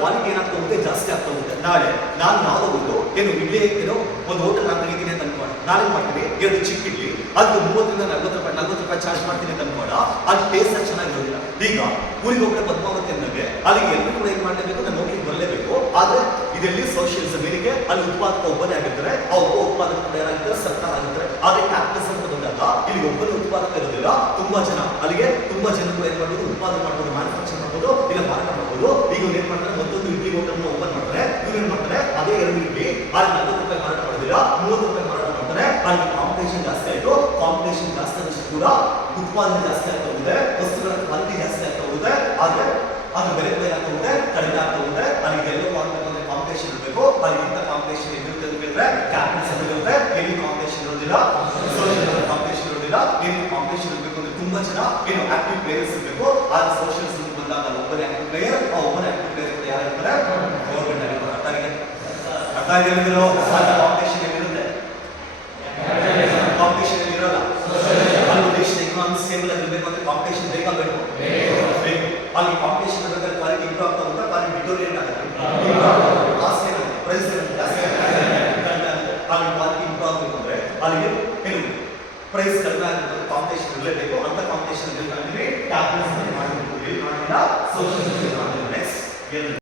Quality ಏನಾಗ್ತಾ ಹೋಗುತ್ತೆ, ಜಾಸ್ತಿ ಆಗ್ತಾ ಹೋಗುತ್ತೆ. ನಾಳೆ ನಾನು ಯಾವುದೋ ಏನು ಇಡ್ಲಿ ಒಂದು ಹೋಟೆಲ್ ನಾನು ತೆಗಿತೀನಿ ಅಂತ ಅನ್ಕೋಣ, ನಾನೇನು ಮಾಡ್ತೀನಿ, 2 ಚಿಕ್ಕ ಇಡ್ಲಿ ಅದು 30ರಿಂದ 40 ರೂಪಾಯಿ ಚಾರ್ಜ್ ಮಾಡ್ತೀನಿ ಅಂತ ಅನ್ಕೋಣ, ಅದು ಟೇಸ್ಟ್ ಚೆನ್ನಾಗಿರೋದಿಲ್ಲ. ಈಗ ಊರಿಗೆ ಹೋಗ್ರೆ ಪದ್ಮಾವತಿ ಅಂದಾಗ ಅಲ್ಲಿಗೆ ಎಲ್ಲರೂ ಕೂಡ ಏನ್ ಮಾಡಲೇಬೇಕು, ನಾನು ಹೋಗಿ ಬರಲೇಬೇಕು. ಆದ್ರೆ ಇದೆಲ್ಲಿ ಸೋಷಿಯಲಿಸಂ ಮೇರೆಗೆ ಅಲ್ಲಿ ಉತ್ಪಾದಕ ಒಬ್ಬನೇ ಆಗಿರ್ತಾರೆ, ಆ ಉತ್ಪಾದಕ ಕೂಡ ಏನಾಗಿರ್ತಾರೆ, ಸರ್ಕಾರ ಆಗಿರ್ತಾರೆ. ಆದ್ರೆ ಕ್ಯಾಪಿಟಲಿಸಂ ಅಂತ ಬಂದಾಗ ಇಲ್ಲಿ ಒಬ್ಬನೇ ಉತ್ಪಾದಕ ಇರೋದಿಲ್ಲ, ತುಂಬಾ ಜನ ಅಲ್ಲಿಗೆ ತುಂಬಾ ಜನರು ಏನ್ ಮಾಡ್ಬೋದು, ಉತ್ಪಾದನೆ ಮಾಡ್ಬೋದು, ಮ್ಯಾನುಫ್ಯಾಕ್ಚರ್ ಮಾಡ್ಬೋದು, ಇಲ್ಲ ಮಾರಾಟ ಮಾಡ್ಬೋದು. ಈಗ ಏನ್ ಮಾಡ್ತಾರೆ, ಮತ್ತೊಂದು ಇಡ್ಲಿ ಹೋಟೆಲ್ ಓಪನ್ ಮಾಡ್ತಾರೆ, ಇವ್ರು ಏನ್ ಮಾಡ್ತಾರೆ, ಅದೇ 2 ಇಡ್ಲಿ ಅಲ್ಲಿ 40 ರೂಪಾಯಿ ಮಾರಾಟ ಮಾಡೋದಿಲ್ಲ, 30 ರೂಪಾಯಿ ಮಾರಾಟ ಮಾಡ್ತಾರೆ. ಅಲ್ಲಿ ಕಾಂಪಿಟೇಷನ್ ಜಾಸ್ತಿ ಆಯ್ತು, ಕಾಂಪಿಟೇಷನ್ ಜಾಸ್ತಿ ಆದಷ್ಟು ಕೂಡ ಉತ್ಪಾದನೆ ಜಾಸ್ತಿ ಆಗ್ತಾ ಹೋಗುತ್ತೆ, ವಸ್ತುಗಳ ಕ್ವಾಲಿಟಿ ಜಾಸ್ತಿ ಆಗ್ತಾ ಹೋಗುತ್ತೆ. ಆದ್ರೆ ಅದ್ರ ಬೆಲೆ ಕೂಡ ಏನಾಗ್ತಾ ಹೋಗುತ್ತೆ, ಕಡಿಮೆ ಆಗ್ತಾ ಹೋಗುತ್ತೆ. ಅಲ್ಲಿ ಎಲ್ಲವೂ ಆಗ್ಬೇಕಂದ್ರೆ ಕಾಂಪಿಟೇಷನ್ ಇರಬೇಕು. ಅಲ್ಲಿ ಇಂಥ ಕಾಂಪಿಟೇಷನ್ ಇರುತ್ತೆ ಅಂದ್ರೆ ಕ್ಯಾಪಿಟಲಿಸಂ ಇರುತ್ತೆ, ಎಲ್ಲಿ ಕಾಂಪಿಟೇಷನ್ ಇರೋದಿಲ್ಲ, ಸೋಷಿಯಲ್ ಕಾಂಪಿಟೇಷನ್ ಇರೋದಿಲ್ಲ. ಎಲ್ಲಿ ಕಾಂಪಿಟೇಷನ್ ಇರಬೇಕು ಅಂದ್ರೆ ತುಂಬಾ ಜನ ಆಕ್ಟಿವ್ ಪ್ಲೇಯರ್ಸ್ ಇರಬೇಕು. ಆದ್ರೆ ಸೋಷಿಯಲಿಸಂ ಬಂದಾಗ ಒಬ್ಬನೇ ಆಕ್ಟಿವ್ ಪ್ಲೇಯರ್, ಆ ಒಬ್ಬನೇ ಆಕ್ಟಿವ್ ಪ್ಲೇಯರ್ ಕೂಡ ಯಾರಿರ್ತಾರೆ, ಗೌರ್ಮೆಂಟ್ ಆಗಿರ್ತಾರೆ. ಅರ್ಥ ಆಗಿರೋ ಕಾಂಪಿಟೇಷನ್ ಏನಿರುತ್ತೆ, ಕಾಂಪಿಟೇಷನ್ ಇರೋಲ್ಲ. ಅಲ್ಲಿ ದೇಶದ ಎಕನಾಮಿಕ್ ಸ್ಟೇಬಲ್ ಆಗಿರ್ಬೇಕು ಅಂದ್ರೆ ಕಾಂಪಿಟೇಷನ್ ಬೇಕಾ ಬೇಕು. ಅಲ್ಲಿ ಕಾಂಪಿಟೇಷನ್ ಬೇಕಾದ್ರೆ ಕ್ವಾಲಿಟಿ ಇಂಪ್ರೂವ್ ಆಗ್ತಾ ಹೋಗುತ್ತೆ, ಕ್ವಾಲಿಟಿ ಡಿಟೋರಿಯೇಟ್ ಆಗುತ್ತೆ, ಕಾಸ್ಟ್ ಏನಾಗುತ್ತೆ, ಪ್ರೈಸ್ ಜಾಸ್ತಿ ಆಗುತ್ತೆ. ಅಲ್ಲಿ ಕ್ವಾಲಿಟಿ ಇಂಪ್ರೂವ್ ಆಗಬೇಕು ಅಂದ್ರೆ ಅಲ್ಲಿಗೆ ಪ್ರೈಸ್ ಕಡಿಮೆ ಆಗುತ್ತೆ, ಕಾಂಪಿಟೇಷನ್ ಇರಲೇಬೇಕು. ಅಂತ ಕಾಂಪಿಟೇಷನ್ ಕ್ಯಾಪಿಟಲಿಸಂ ಮಾಡಬೇಕು, ಸೋಷಿಯಲಿಸಂ ಮಾಡಬೇಕು. ನೆಕ್ಸ್ಟ್